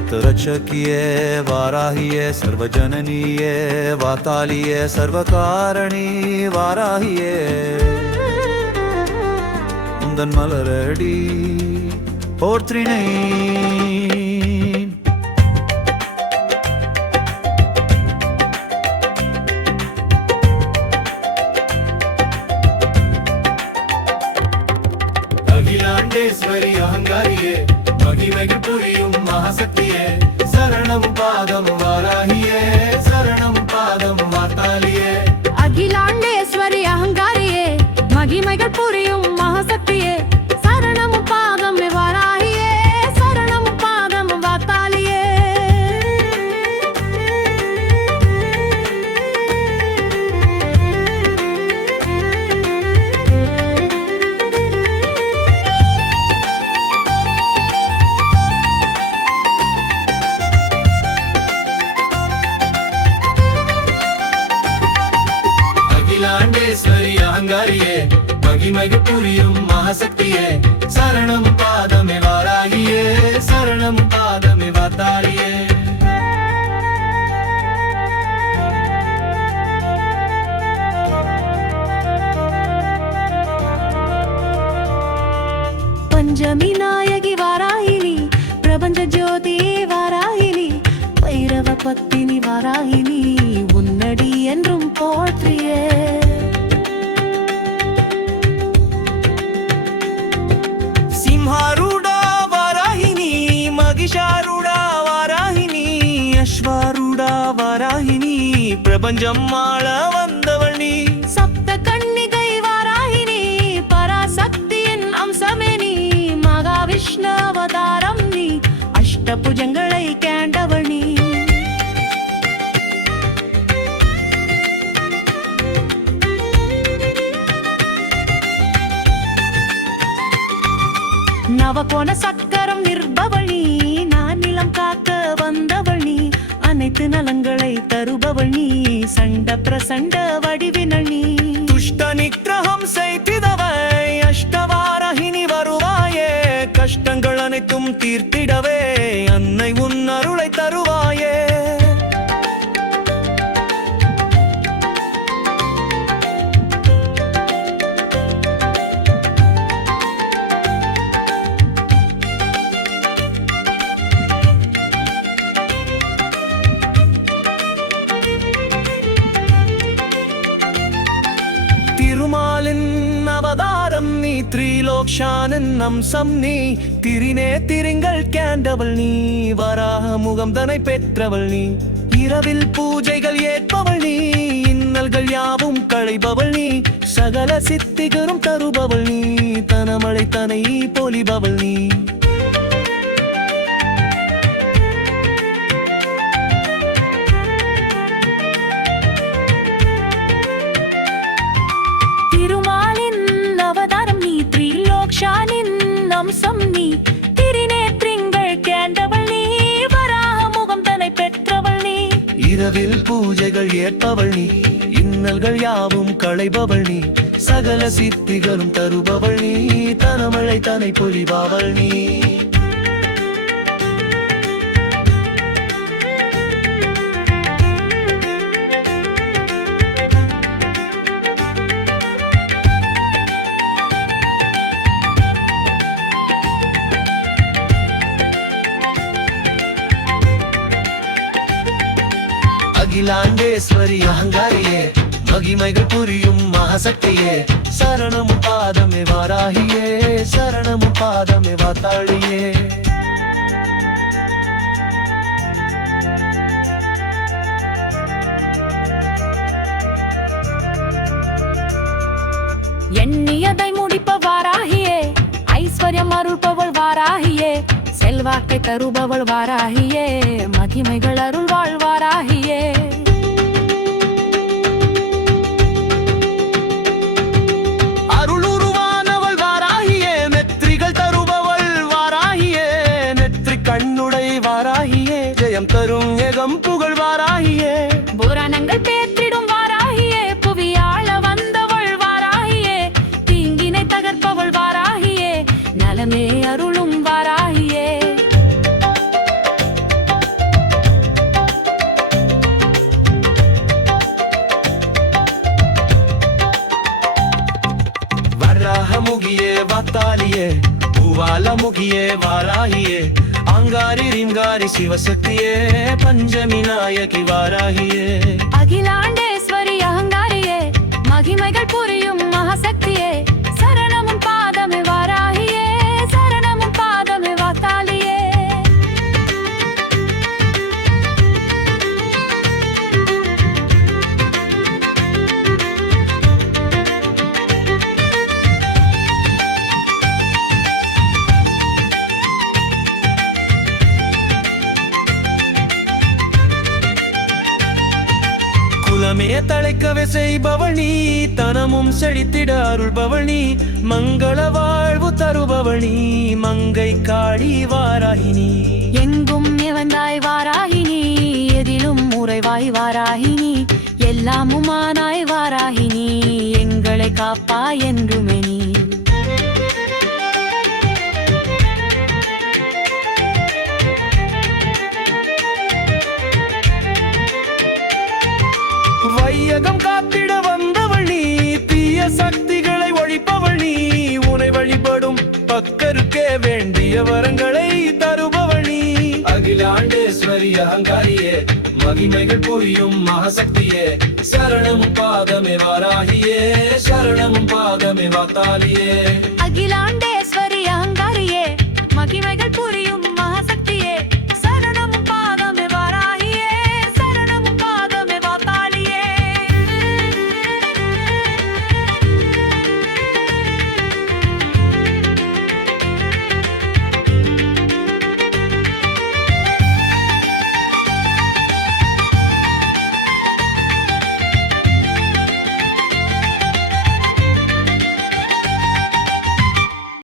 भक्तरक्षकिये वाराहिये सर्वजननीये वातालिये सर्वकारिणी वाराहिये उन्दन मलरडी पोर्त्रिनै அகிலாண்டேஸ்வரி அகங்காரியே மகிமைகள் புரியும் மகாசக்தியே சரணம் பாதம் வாராகியே சரணம் பாதம் வாத்தாலியே அகிலாண்டேஸ்வரி அகங்காரியே மகிமைகள் புரியும் மகாசக்தியே சரணம் பாதம் வாராகியே சரணம் பாதம் வாத்தாலியே அகிலாண்டேஸ்வரி அகங்காரியே மகிமைகள் புரியும் மகாசக்தியே சரணம் பாதமே வாராகியே சரணம் பாதமே வாத்தாலியே பஞ்சமி நாயகி வாராகினி பிரபஞ்ச ஜோதி வாராகினி பைரவ பத்தினி வாராகினி உன்னடி என்றும் போற்றியே சிம்ஹாரூடா வாராகினி மகிஷாரூடா வாராகினி அஸ்வாரூடா வாராகினி பிரபஞ்சம் ஆள வந்தவள் நீ சப்த கன்னிகை வாராகினி பராசக்தியின் அம்சமே நீ மகாவிஷ்ணு அவதாரம் நீ அஷ்டபுஜங்களை கேண்டவள் நீ நவகோண சக்கரம் நிற்பவள் நீ நான் நிலம் காக்க வந்தவள் நீ அனைத்து நலங்களை தருபவள் நீ சண்ட பிரசண்ட வடிவினள் நீ துஷ்ட நிக்கிரகம் செய்திடவை அஷ்டவாரகினி வருவாயே கஷ்டங்கள் அனைத்தும் தீர்த்திடவே அன்னை உன் அருளை தருவாயே திருமாலின் அவதாரம் நீ திரிலோக்ஷானின் அம்சம் நீ திரிநேத்திரங்கள் கேண்டவள் நீ வராக முகம் தனை பெற்றவள் நீ இரவில் பூஜைகள் ஏற்பவள் நீ இன்னல்கள் யாவும் களைபவள் நீ சகல சித்திகரும் தருபவள் நீ தனமழை தனை பொலிபவள் நீ அம்சம் நீ திரிநேத்திரங்கள் கேண்டவள் நீ வராக முகம் தனை பெற்றவள் நீ இரவில் பூஜைகள் ஏற்பவள் நீ இன்னல்கள் யாவும் களைபவள் நீ சகல சித்திகளும் தருபவள் நீ தனமழை தனை பொலிபவள் நீ அகிலாண்டேஸ்வரி அகங்காரியே மகிமைகள் புரியும் மகாசக்தியே சரணம் பாதமே வாராகியே சரணம் பாதமே வாத்தாளியே எண்ணியதை முடிப்பவாராகியே ஐஸ்வர்யம் அருள்பவள் வாராகியே செல்வாக்கை தருபவள் வாராகியே மகிமைகள் அருள்வாள் வாராகியே அருளுருவானவள் வாராகியே நெற்றிகள் தருபவள் வாராகியே நெற்றி கண்ணுடை வாராகியே ஜெயம் தரும் ஏகம் புகழ் வாராகியே புராணங்கள் பேற்றிடும் வாராகியே புவியாள வந்தவள் வாராகியே தீங்கினை தகர்ப்பவள் வாராகியே நலமே அருளும் வாராகியே காளியே பூவாலமுகியே வாராகியே அங்காரி ரிங்காரி சிவசக்தியே பஞ்சமி நாயகி வாராகியே அகிலாண்டேஸ்வரி அகங்காரியே மகிமைகள் புரியும் மகாசக்தியே சரணமும் பாதமே வாராகியே சரணமும் பாதமே வாத்தாளியே குலமே தழைக்கவே செய்பவள் நீ தனமும் செழித்திட அருள்பவள் நீ மங்கள வாழ்வு தருபவள் நீ மங்கை காளி வாராகினி எங்கும் நிவந்தாய் வாராகினி எதிலும் உறைவாய் வாராகினி எல்லாமுமானாய் வாராகினி எங்களை காப்பாய் என்றுமே நீ வையகம் காத்திட வந்தவள் நீ தீய சக்திகளை ஒழிப்பவள் நீ உனை வழிபடும் பக்கருக்கே வேண்டிய வரங்களை தருபவள் நீ அகிலாண்டேஸ்வரி அகங்காரியே மகிமைகள் புரியும் மகாசக்தியே சரணமும் பாதமே வாராகியே சரணமும் பாதமே வாத்தாளியே அகிலாண்ட